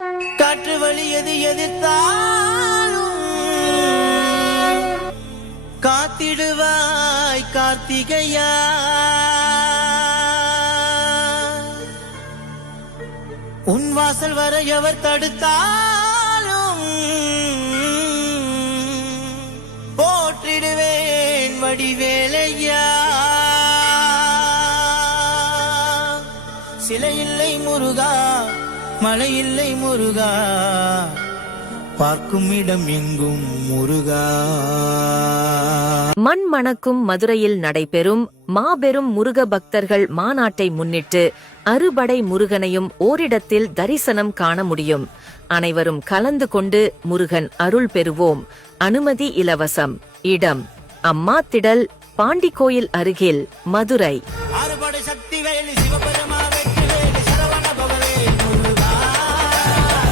காற்று வழி எது எதிர்த்தாலும் காத்திடுவாய் கார்த்திகையா. உன் வாசல் வர எவர் தடுத்தாலும் போற்றிடுவேன் வடிவேலையா. சிலையில்லை முருகா மலை இல்லை முருகா. பார்க்கும் இடம் எங்கும் முருகா. மண் மணக்கும் மதுரையில் நடைபெறும் மாபெரும் முருக பக்தர்கள் மாநாட்டை முன்னிட்டு அறுபடை முருகனையும் ஓரிடத்தில் தரிசனம் காண முடியும். அனைவரும் கலந்து கொண்டு முருகன் அருள் பெறுவோம். அனுமதி இலவசம். இடம் அம்மா திடல் பாண்டி கோயில் அருகில் மதுரை. அறுபடை சக்தி வேலி சிவபெருமான்.